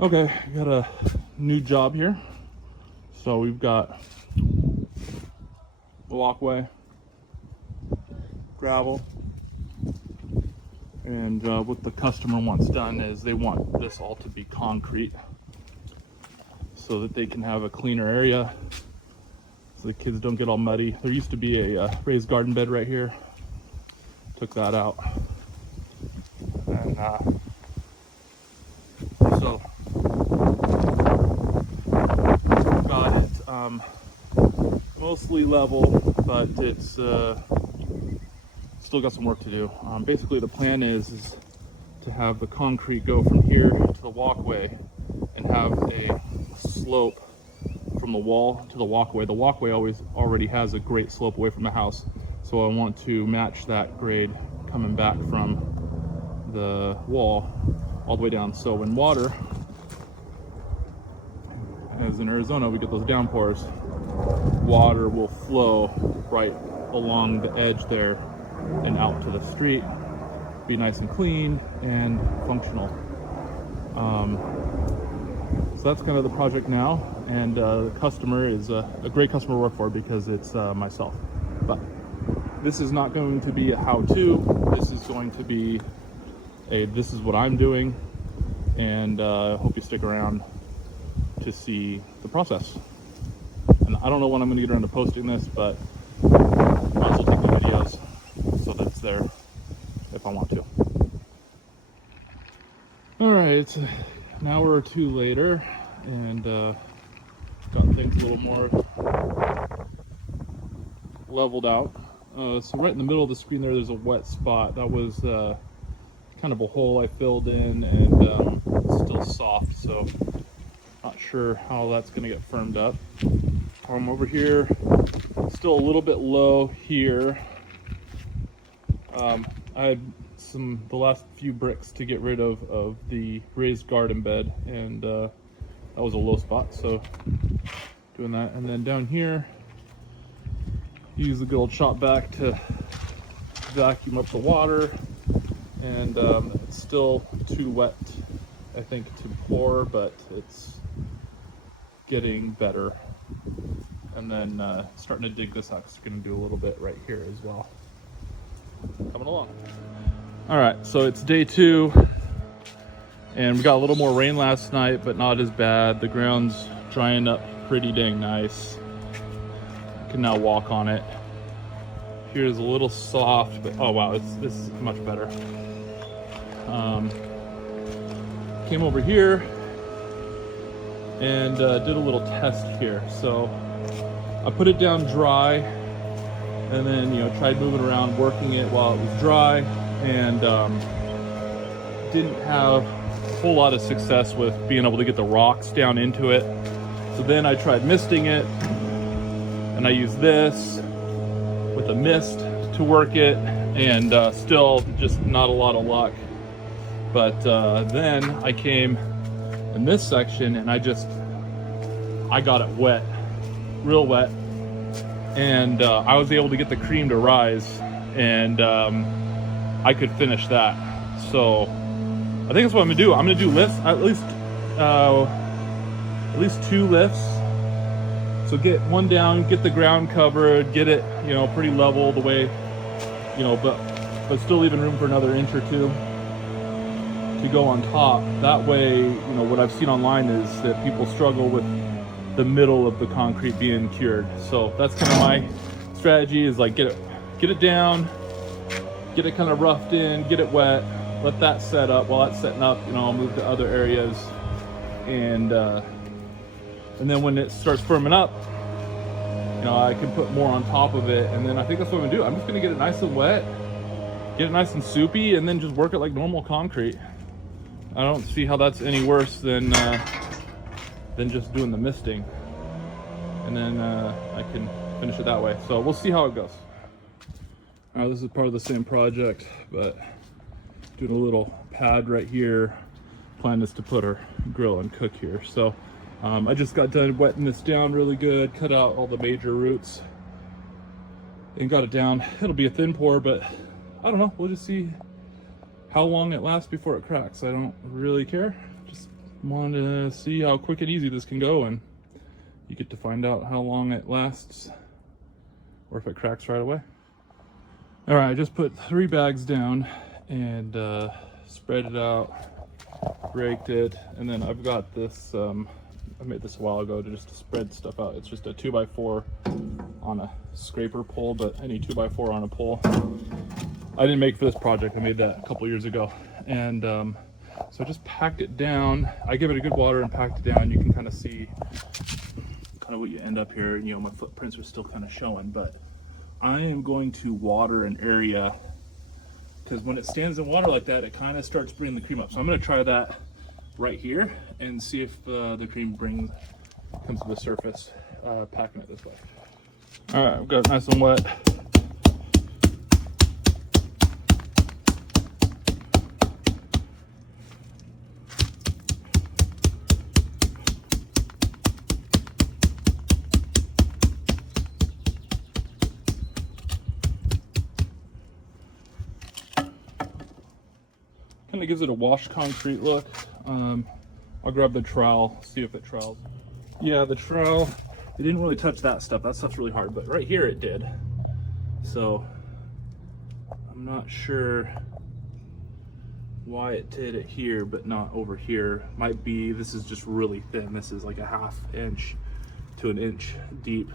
Okay, got a new job here. So we've got the walkway, gravel, and what the customer wants done is they want this all to be concrete so that they can have a cleaner area so the kids don't get all muddy. There used to be a raised garden bed right here. Took that out. And so got it mostly level, but it's still got some work to do. Basically the plan is to have the concrete go from here to the walkway and have a slope from the wall to the walkway. The walkway already has a great slope away from the house, so I want to match that grade coming back from the wall all the way down. So when water, as in Arizona we get those downpours, water will flow right along the edge there and out to the street, be nice and clean and functional. So that's kind of the project now, and the customer is a great customer to work for because it's myself. But this is not going to be a how-to. This is going to be this is what I'm doing, and I hope you stick around to see the process. And I don't know when I'm going to get around to posting this, but I'll also take the videos so that it's there if I want to. All right, it's an hour or two later, and got things a little more leveled out. So right in the middle of the screen there's a wet spot. That was kind of a hole I filled in, and it's still soft, so not sure how that's going to get firmed up. Over here, still a little bit low here. I had the last few bricks to get rid of the raised garden bed, and that was a low spot, so doing that. And then down here, use the good old shop vac to vacuum up the water, and it's still too wet, I think, to pour, but it's getting better. And then starting to dig this out, because we're going to do a little bit right here as well. Coming along. All right, so it's day 2, and we got a little more rain last night, but not as bad. The ground's drying up pretty dang nice. I can now walk on it. Here's a little soft, but oh wow, this is much better. Came over here and did a little test here. So I put it down dry, and then tried moving around, working it while it was dry, and didn't have a whole lot of success with being able to get the rocks down into it. So then I tried misting it, and I used this with a mist to work it, and still just not a lot of luck. But then I came in this section, and I got it wet, real wet, and I was able to get the cream to rise, and I could finish that. So I think that's what I'm gonna do. I'm gonna do lifts, at least 2 lifts. So get one down, get the ground covered, get it pretty level the way, but still leaving room for another inch or 2 to go on top. That way, what I've seen online is that people struggle with the middle of the concrete being cured. So that's kind of my strategy, is like get it down, get it kind of roughed in, get it wet, let that set up. While that's setting up, I'll move to other areas, and then when it starts firming up, I can put more on top of it. And then I think that's what I'm gonna do. I'm just gonna get it nice and wet, get it nice and soupy, and then just work it like normal concrete. I don't see how that's any worse than just doing the misting, and then I can finish it that way. So we'll see how it goes. All right, this is part of the same project, but doing a little pad right here. Plan is to put our grill and cook here. So I just got done wetting this down really good, cut out all the major roots, and got it down. It'll be a thin pour, but I don't know, we'll just see how long it lasts before it cracks. I don't really care. Just Want to see how quick and easy this can go, and you get to find out how long it lasts or if it cracks right away. All right, I just put 3 bags down and spread it out, raked it, and then I've got this, I made this a while ago to just spread stuff out. It's just a 2x4 on a scraper pole, but any 2x4 on a pole. I didn't make it for this project, I made that a couple years ago. And so I just packed it down. I give it a good water and packed it down. You can kind of see kind of what you end up here. You know, my footprints are still kind of showing, but I am going to water an area because when it stands in water like that, it kind of starts bringing the cream up. So I'm going to try that right here and see if the cream comes to the surface, packing it this way. All right, I've got it nice and wet. Kind of gives it a washed concrete look. I'll grab the trowel, see if it trowels. Yeah, the trowel, it didn't really touch that stuff. That stuff's really hard, but right here it did. So I'm not sure why it did it here, but not over here. Might be, this is just really thin. This is like a 1/2 inch to 1 inch deep.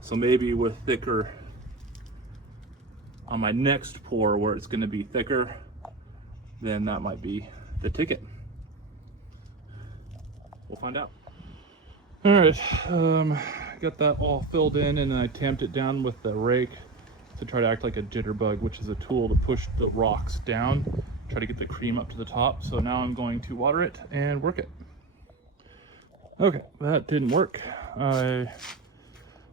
So maybe with thicker, on my next pour where it's gonna be thicker, then that might be the ticket. We'll find out. All right, got that all filled in, and I tamped it down with the rake to try to act like a jitterbug, which is a tool to push the rocks down, try to get the cream up to the top. So now I'm going to water it and work it. Okay, that didn't work. I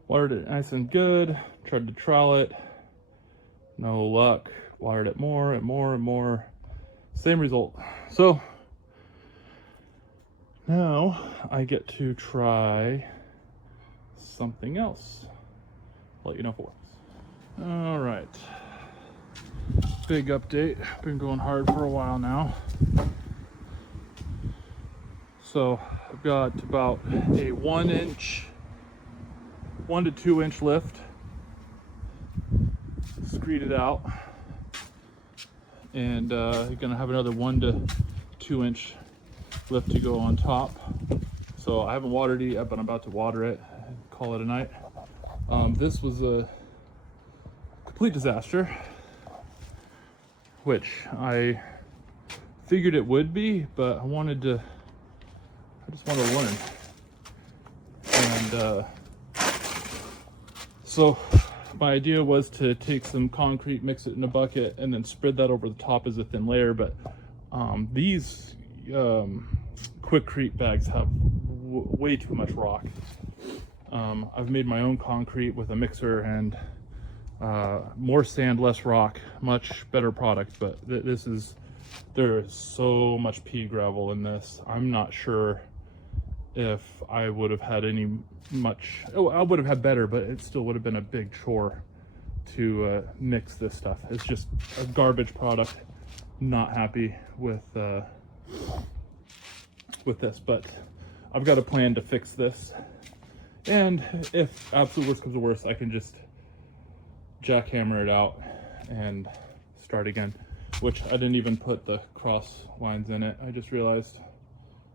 watered it nice and good, tried to trowel it, no luck. Watered it more and more and more. Same result. So now I get to try something else. I'll let you know if it works. All right. Big update. Been going hard for a while now. So I've got about a 1 to 2 inch lift. Screed it out. And you're gonna have another 1 to 2 inch lift to go on top. So I haven't watered it yet, but I'm about to water it and call it a night. This was a complete disaster, which I figured it would be, but I just wanted to learn. And so my idea was to take some concrete, mix it in a bucket, and then spread that over the top as a thin layer. But these Quikrete bags have way too much rock. I've made my own concrete with a mixer and more sand, less rock, much better product. But there is so much pea gravel in this. I'm not sure if I would have had I would have had better, but it still would have been a big chore to mix this stuff. It's just a garbage product. Not happy with this, but I've got a plan to fix this. And if absolute worst comes to worst, I can just jackhammer it out and start again, which I didn't even put the cross lines in it. I just realized.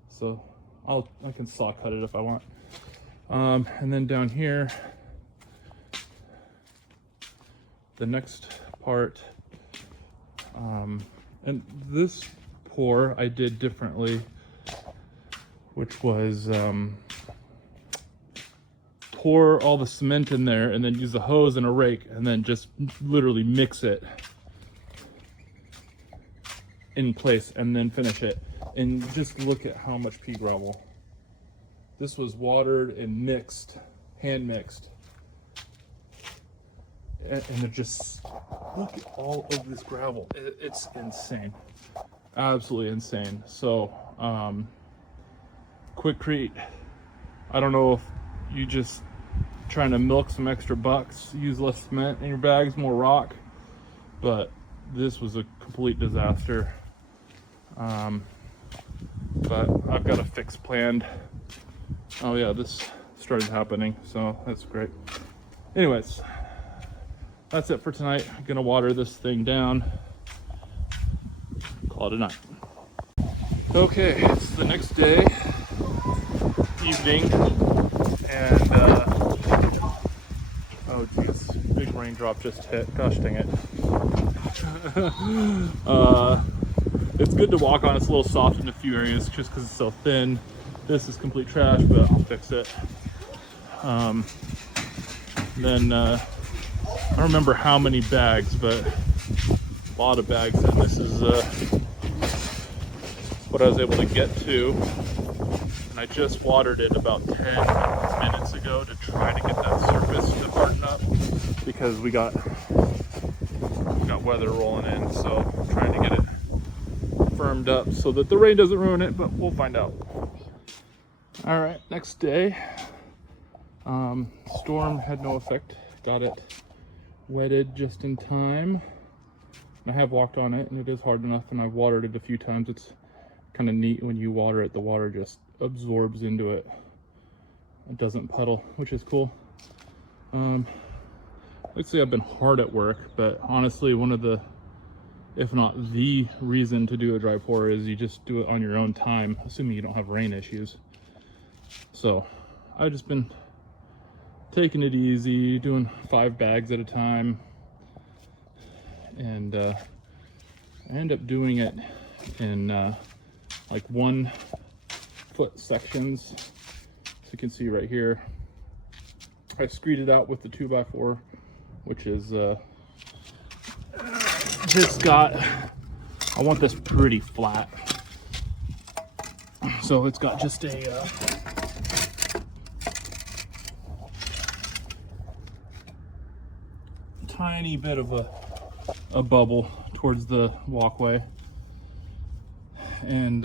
So I can saw cut it if I want. And then down here, the next part, and this pour I did differently, which was pour all the cement in there and then use a hose and a rake and then just literally mix it in place and then finish it. And just look at how much pea gravel. This was watered and mixed, hand mixed. And it just, look at all of this gravel. It's insane, absolutely insane. So, Quikrete, I don't know if you just trying to milk some extra bucks, use less cement in your bags, more rock, but this was a complete disaster. but I've got a fix planned. Oh yeah, this started happening, so that's great. Anyways, that's it for tonight. I'm gonna water this thing down. Call it a night. Okay, it's the next day, evening, and oh geez, big raindrop just hit. Gosh dang it. It's good to walk on. It's a little soft in a few areas just because it's so thin. This is complete trash, but I'll fix it. Then I don't remember how many bags, but a lot of bags, and this is what I was able to get to. And I just watered it about 10 minutes ago to try to get that surface to harden up, because we got weather rolling in, so I'm trying to get it firmed up so that the rain doesn't ruin it, but we'll find out. All right, next day. Storm had no effect. Got it wetted just in time. I have walked on it, and it is hard enough, and I've watered it a few times. It's kind of neat when you water it, the water just absorbs into it. It doesn't puddle, which is cool. Let's say I've been hard at work, but honestly, one of the, if not the reason to do a dry pour is you just do it on your own time, assuming you don't have rain issues. So I've just been taking it easy, doing 5 bags at a time, and I end up doing it in like 1 foot sections. So you can see right here, I screed it out with the 2x4, which is I want this pretty flat, so it's got just a tiny bit of a bubble towards the walkway, and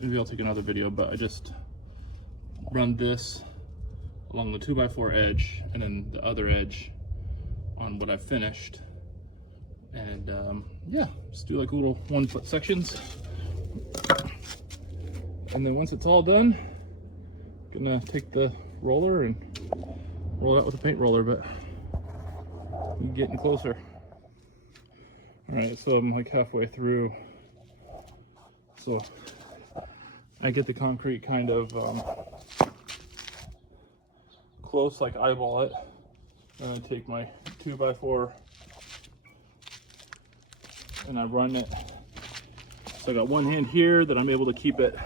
maybe I'll take another video, but I just run this along the 2x4 edge and then the other edge on what I've finished, and yeah, just do like little 1 foot sections, and then once it's all done, I'm gonna take the roller and roll it out with a paint roller, but I'm getting closer. All right, so I'm like halfway through, so I get the concrete kind of close, like eyeball it, and I take my 2x4 and I run it. So I got one hand here that I'm able to keep it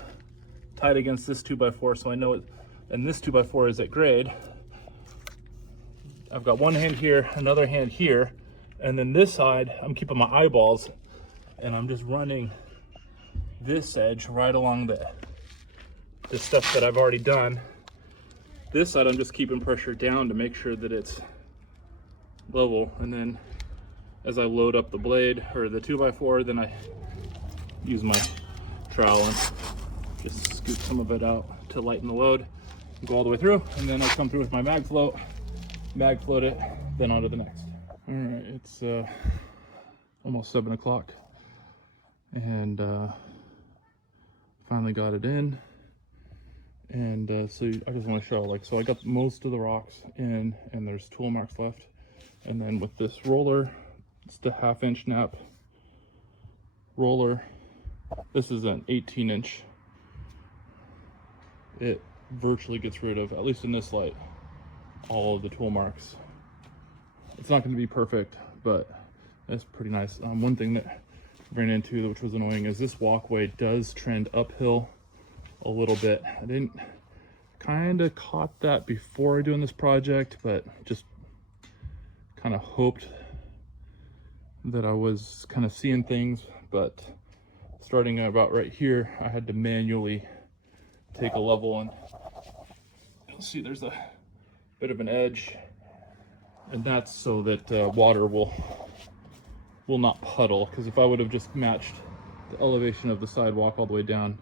tight against this 2x4, so I know it, and this 2x4 is at grade. I've got one hand here, another hand here, and then this side I'm keeping my eyeballs, and I'm just running this edge right along the stuff that I've already done. This side I'm just keeping pressure down to make sure that it's level, and then as I load up the blade or the 2x4, then I use my trowel and just scoop some of it out to lighten the load, go all the way through, and then I come through with my mag float it, then on to the next. All right, it's almost 7 o'clock, and finally got it in. And so I just want to show, like, so I got most of the rocks in, and there's tool marks left. And then with this roller, it's the 1/2 inch nap roller. This is an 18 inch. It virtually gets rid of, at least in this light, all of the tool marks. It's not going to be perfect, but that's pretty nice. One thing that I ran into, which was annoying, is this walkway does trend uphill a little bit. I didn't kind of caught that before doing this project, but just kind of hoped that I was kind of seeing things. But starting about right here, I had to manually take a level, and you'll see there's a bit of an edge, and that's so that water will not puddle, because if I would have just matched the elevation of the sidewalk all the way down,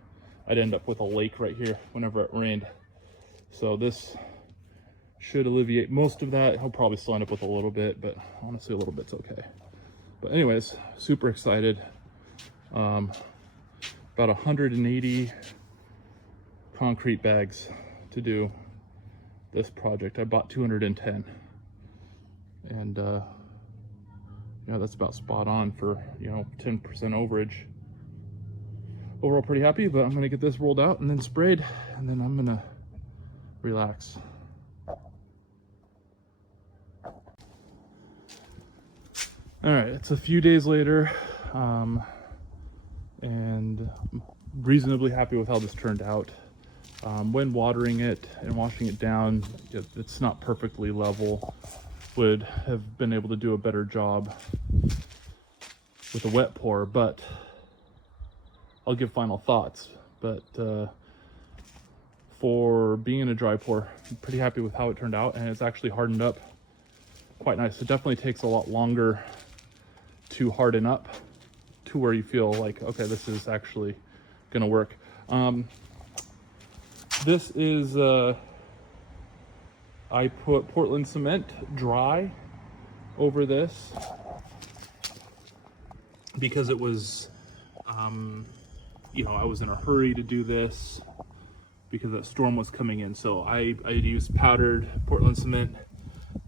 I'd end up with a lake right here whenever it rained. So this should alleviate most of that. I'll probably still end up with a little bit, but honestly a little bit's okay. But anyways, super excited. about 180 concrete bags to do this project. I bought 210, and that's about spot on for 10% overage. Overall pretty happy, but I'm gonna get this rolled out and then sprayed, and then I'm gonna relax. All right, it's a few days later, and I'm reasonably happy with how this turned out. When watering it and washing it down, it's not perfectly level. Would have been able to do a better job with a wet pour, but I'll give final thoughts. But for being in a dry pour, I'm pretty happy with how it turned out, and it's actually hardened up quite nice. It definitely takes a lot longer to harden up to where you feel like, okay, this is actually gonna work. This is I put Portland cement dry over this because it was I was in a hurry to do this because that storm was coming in. So I used powdered Portland cement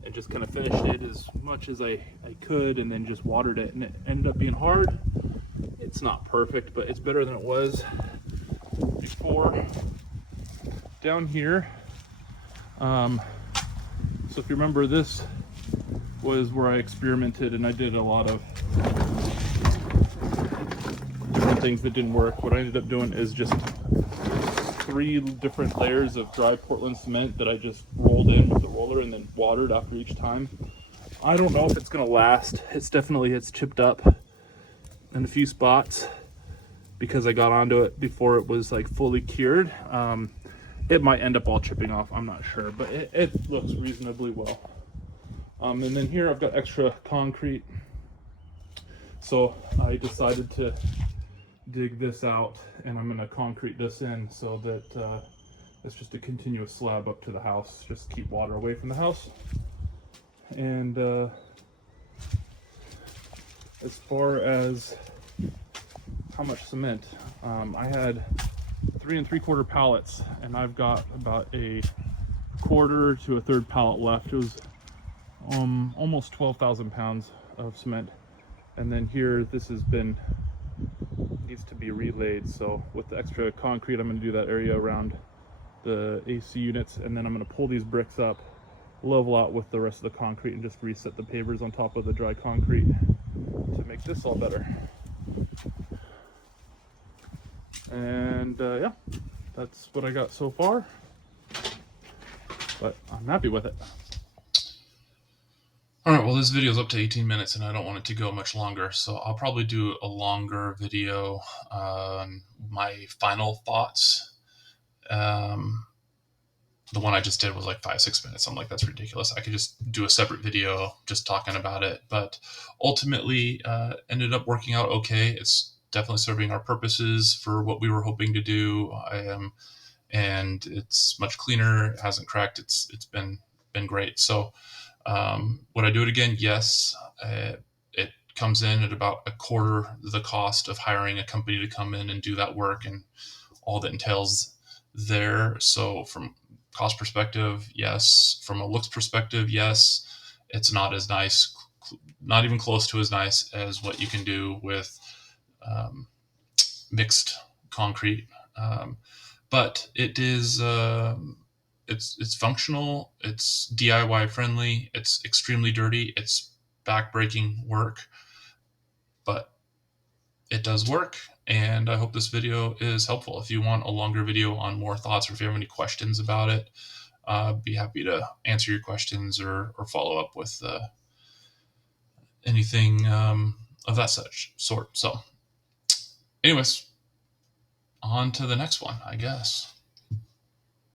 and just kind of finished it as much as I could, and then just watered it, and it ended up being hard. It's not perfect, but it's better than it was before. Down here, so if you remember, this was where I experimented and I did a lot of different things that didn't work. What I ended up doing is just 3 different layers of dry Portland cement that I just rolled in with the roller and then watered after each time. I don't know if it's gonna last. It's chipped up in a few spots because I got onto it before it was like fully cured. It might end up all chipping off, I'm not sure, but it looks reasonably well. And then here I've got extra concrete. So I decided to dig this out, and I'm gonna concrete this in so that it's just a continuous slab up to the house. Just keep water away from the house. And as far as how much cement, I had 3 3/4 pallets, and I've got about a quarter to a third pallet left. It was almost 12,000 pounds of cement. And then here, this needs to be relayed. So with the extra concrete, I'm going to do that area around the AC units, and then I'm going to pull these bricks up, level out with the rest of the concrete, and just reset the pavers on top of the dry concrete to make this all better. And yeah, that's what I got so far, but I'm happy with it. All right, well, this video is up to 18 minutes and I don't want it to go much longer, so I'll probably do a longer video on my final thoughts. The one I just did was like 5-6 minutes. I'm like, that's ridiculous. I could just do a separate video just talking about it, but ultimately ended up working out okay. It's definitely serving our purposes for what we were hoping to do. And it's much cleaner. It hasn't cracked. It's been great. So would I do it again? Yes. It comes in at about a quarter the cost of hiring a company to come in and do that work and all that entails there. So from cost perspective, yes. From a looks perspective, yes. It's not as nice, not even close to as nice as what you can do with mixed concrete. But it is, it's functional, it's DIY friendly, it's extremely dirty, it's back-breaking work, but it does work, and I hope this video is helpful. If you want a longer video on more thoughts, or if you have any questions about it, I'd be happy to answer your questions or follow up with anything of that such sort. So anyways, on to the next one, I guess.